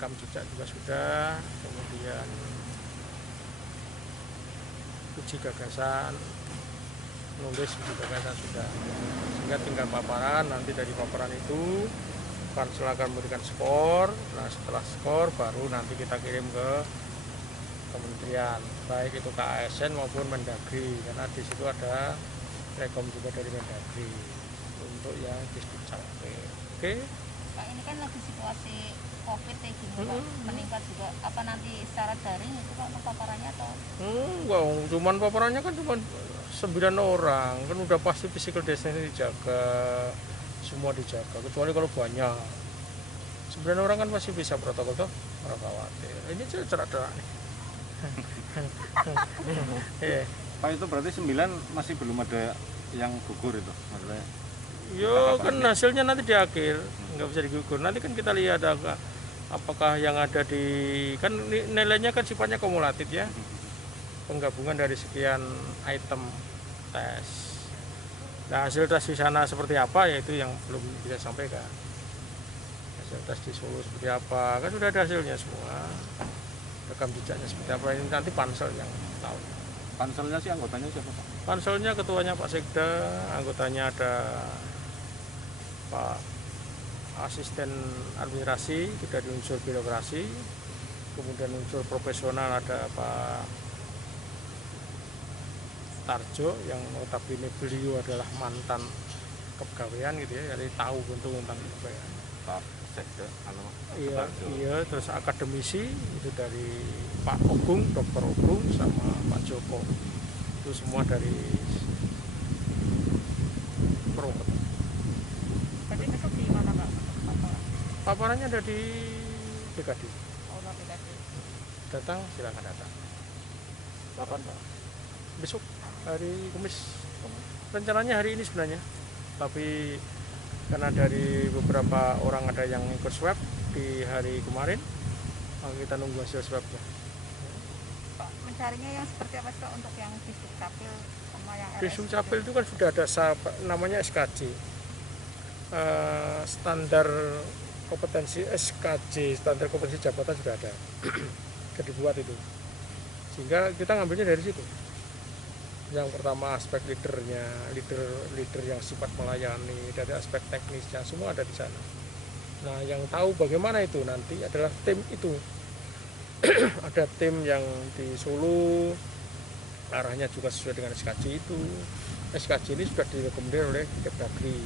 rekam jejak juga sudah, kemudian uji gagasan, nulis uji gagasan sudah, sehingga tinggal paparan. Nanti dari paparan itu Pansel akan memberikan skor. Nah, setelah skor baru nanti kita kirim ke kementerian, baik itu KASN maupun Mendagri, karena di situ ada rekom juga dari Mendagri untuk yang Disdukcapil. Oke. Pak, ini kan lagi situasi COVID kayak gini, Pak, meningkat juga. Apa nanti secara daring itu Pak untuk paparannya atau? Enggak, cuman paparannya kan cuma 9 orang, kan udah pasti physical distancing dijaga, semua dijaga, kecuali kalau banyak. 9 orang kan pasti bisa protokol toh, orang khawatir. Ini cerak-cerak nih. Pak, itu berarti 9 masih belum ada yang gugur itu maksudnya? Yo kan hasilnya nanti di akhir, nggak bisa digugur. Nanti kan kita lihat apakah yang ada di, kan nilainya kan sifatnya kumulatif ya, penggabungan dari sekian item tes. Nah, hasil tes di sana seperti apa ya itu yang belum bisa sampaikan. Hasil tes di Solo seperti apa, kan sudah ada hasilnya semua. Rekam jejaknya seperti apa, ini nanti pansel yang tahu. Panselnya sih anggotanya siapa Pak? Panselnya ketuanya Pak Sekda, anggotanya ada Pak Asisten Administrasi, tidak di unsur birokrasi, kemudian unsur profesional ada Pak Tarjo yang notabene beliau adalah mantan kepegawaian gitu ya, jadi tahu bentuk tentang kepegawaian. Pak Sekda, Iya, terus akademisi itu dari Pak Ogung, Dr. Ogung sama Pak Joko, itu semua dari Purwokerto. Berarti besok di mana Pak? Paparannya ada di BKD. Oh, BKD. Datang, silakan datang. Kapan Pak? Besok hari Kamis. Rencananya hari ini sebenarnya, tapi karena dari beberapa orang ada yang ikut swab di hari kemarin, kita nunggu hasil swabnya. Pak, mencarinya yang seperti apa Pak untuk yang Disdukcapil sama yang RS? Disdukcapil itu kan sudah ada namanya SKJ, standar kompetensi SKJ, standar kompetensi jabatan sudah ada, sudah dibuat itu, sehingga kita ngambilnya dari situ. Yang pertama aspek leadernya, leader yang sifat melayani, dari aspek teknisnya semua ada di sana. Nah, yang tahu bagaimana itu nanti adalah tim itu. Ada tim yang di Solo, arahnya juga sesuai dengan SKJ itu. SKJ ini sudah direkomendasi oleh Depdagri.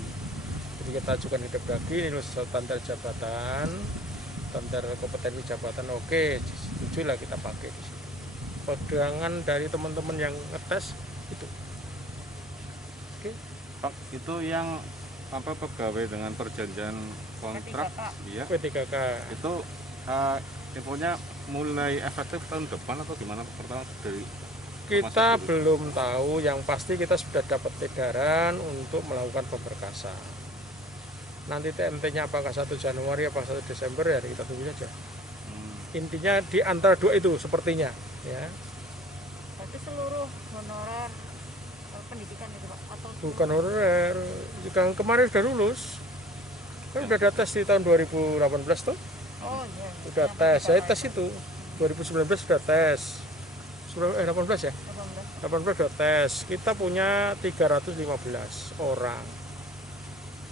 Jadi kita ajukan di Depdagri, ini standar jabatan, standar kompetensi jabatan, oke, setuju lah kita pakai di sini. Pegangan dari teman-teman yang ngetes itu. Oke. Pak, itu yang apa pegawai dengan perjanjian kontrak ya P3K itu infonya mulai efektif tahun depan atau gimana pertama dari kita belum tahu, yang pasti kita sudah dapat edaran untuk melakukan pemberkasan. Nanti TMT-nya apakah 1 Januari apakah 1 Desember ya kita tunggu saja. Intinya di antara dua itu sepertinya ya. Berarti seluruh honorer pendidikan itu Pak atau Bukan honorer, yang kemarin sudah lulus. Kan udah ada tes di tahun 2018 tuh. Oh iya. Udah tes, saya tes itu 2019 sudah tes. 18 ya? 18 sudah tes. Kita punya 315 orang.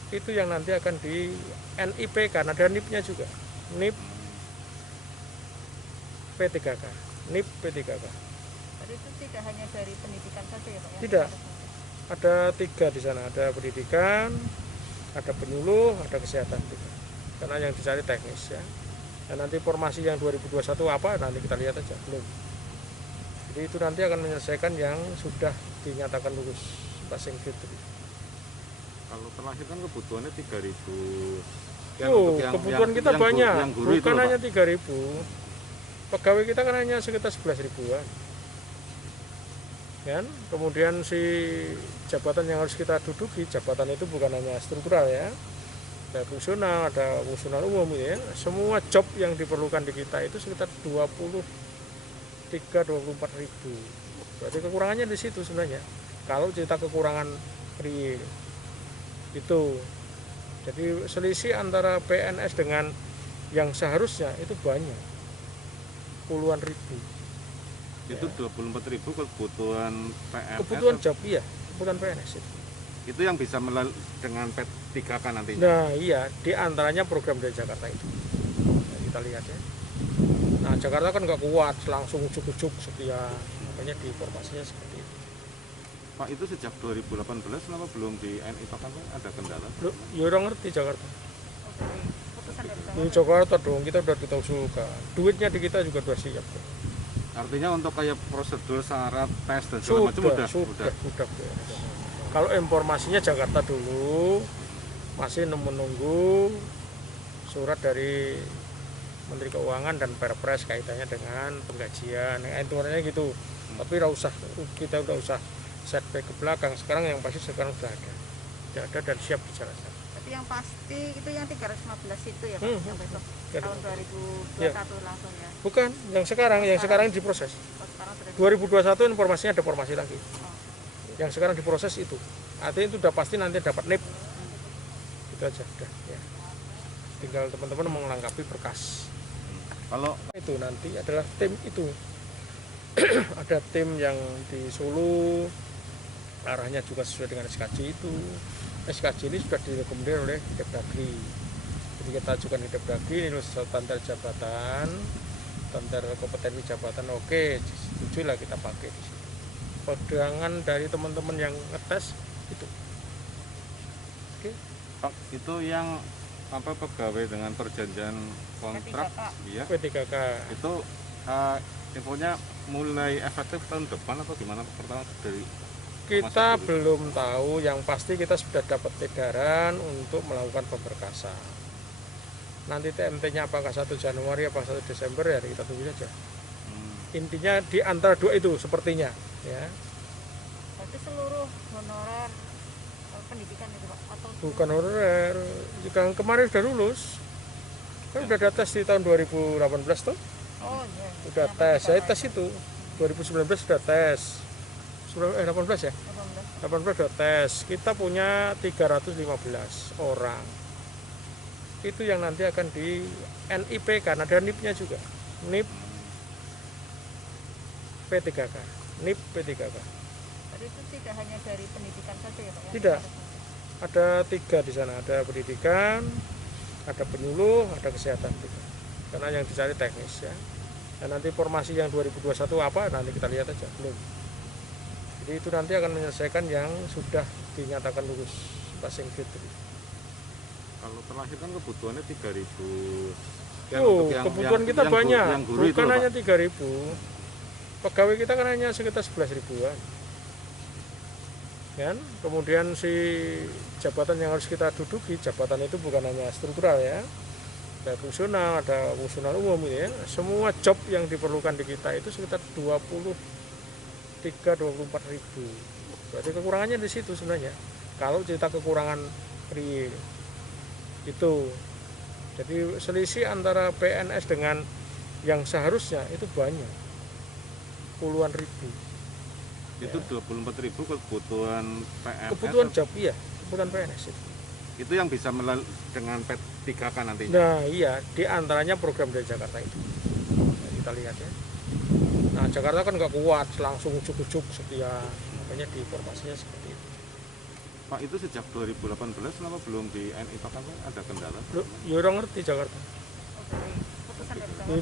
Itu yang nanti akan di NIP, karena ada NIP-nya juga. NIP P3K. NIP P3K. Jadi itu tidak hanya dari pendidikan saja ya Pak? Tidak. Ada 3 di sana, ada pendidikan, ada penyuluh, ada kesehatan juga. Karena yang dicari teknis ya. Dan nanti formasi yang 2021 apa nanti kita lihat aja, belum. Jadi itu nanti akan menyelesaikan yang sudah dinyatakan lulus passing grade. Kalau terakhir kan kebutuhannya 3.000. Kebutuhan kita banyak, bukan hanya 3.000. Pegawai kita kan hanya sekitar 11.000-an. Kan? Kemudian si jabatan yang harus kita duduki, jabatan itu bukan hanya struktural ya, ada fungsional umum ya. Semua job yang diperlukan di kita itu sekitar 24.000. Berarti kekurangannya di situ sebenarnya. Kalau cerita kekurangan real itu, jadi selisih antara PNS dengan yang seharusnya itu banyak, puluhan ribu. Itu 24.000 kebutuhan PNS. Kebutuhan job, iya, kebutuhan PNS itu. Itu yang bisa dengan P3K nantinya. Nah iya, di antaranya program dari Jakarta itu. Nah, kita lihat ya. Nah Jakarta kan nggak kuat, langsung ujuk-ujuk setia, makanya di informasinya seperti itu. Pak, itu sejak 2018 kenapa belum di NI Pak? Ada kendala? Ya orang ngerti Jakarta. Oh, dari putusan dari Di Jakarta dong, kita udah usulkan. Duitnya di kita juga udah siap. Artinya untuk kayak prosedur, syarat, tes dan segala macam Sudah. Kalau informasinya Jakarta dulu masih menunggu surat dari Menteri Keuangan dan Perpres kaitannya dengan penggajian. Intinya gitu. Tapi kita udah usah setback ke belakang. Sekarang yang pasti sekarang sudah ada dan siap dijalankan. tapi yang pasti itu yang 315 itu ya Pak, yang besok tahun 2021 Ya. langsung ya. Bukan, yang sekarang diproses. Oh, sekarang sudah 2021 informasinya ada formasi lagi. Oh. Yang sekarang diproses itu. Artinya itu udah pasti nanti dapat NIP. Itu aja udah ya. Tinggal teman-teman melengkapi berkas. Kalau Itu nanti adalah tim itu. Ada tim yang di Solo, arahnya juga sesuai dengan SKJ itu. SKJ ini sudah direkomendasi oleh Depdagri. Jadi kita ajukan di Depdagri, ini standar jabatan, standar kompetensi jabatan, oke, setuju lah kita pakai di situ. Pegangan dari teman-teman yang ngetes itu. Oke. Pak, itu yang pegawai dengan perjanjian kontrak, iya, P3K. itu infonya mulai efektif tahun depan atau gimana pertama dari Kita belum tahu, yang pasti kita sudah dapat edaran untuk melakukan pemberkasan. Nanti TMT-nya apakah 1 Januari apa 1 Desember ya kita tunggu saja. Intinya di antara dua itu sepertinya ya. Berarti seluruh honorer pendidikan itu Pak atau Bukan honorer, yang kemarin sudah lulus. Kan udah ada tes di tahun 2018 tuh. Oh iya. Udah tes, saya tes itu 2019 sudah tes. 18 ya? 18 sudah tes. Kita punya 315 orang. Itu yang nanti akan di NIP, karena ada NIP-nya juga. NIP P3K. NIP P3K. Jadi itu tidak hanya dari pendidikan saja ya Pak ya? Tidak. Ada 3 di sana, ada pendidikan, ada penyuluh, ada kesehatan juga. Karena yang dicari teknis ya. Dan nanti formasi yang 2021 apa nanti kita lihat aja, belum. Jadi itu nanti akan menyelesaikan yang sudah dinyatakan lulus passing grade. Kalau terlahir kan kebutuhannya 3.000. Kebutuhan kita banyak, bukan hanya 3.000. Pegawai kita kan hanya sekitar 11 ribuan. Kan? Kemudian si jabatan yang harus kita duduki, jabatan itu bukan hanya struktural ya, ada fungsional umum gitu ya. Semua job yang diperlukan di kita itu sekitar 24 ribu. Berarti kekurangannya di situ sebenarnya. Kalau cerita kekurangan real itu, jadi selisih antara PNS dengan yang seharusnya itu banyak, puluhan ribu. Itu 24.000 kebutuhan PNS. Kebutuhan job, iya, kebutuhan PNS itu. Itu yang bisa dengan P3K nantinya. Nah iya, di antaranya program dari Jakarta itu. Nah, kita lihat ya. Nah Jakarta kan nggak kuat, langsung ujuk-ujuk setia, makanya di informasinya seperti itu. Pak, itu sejak 2018 kenapa belum di NI Pak? Ada kendala? Ya orang ngerti Jakarta. Oh, dari putusan dari Ini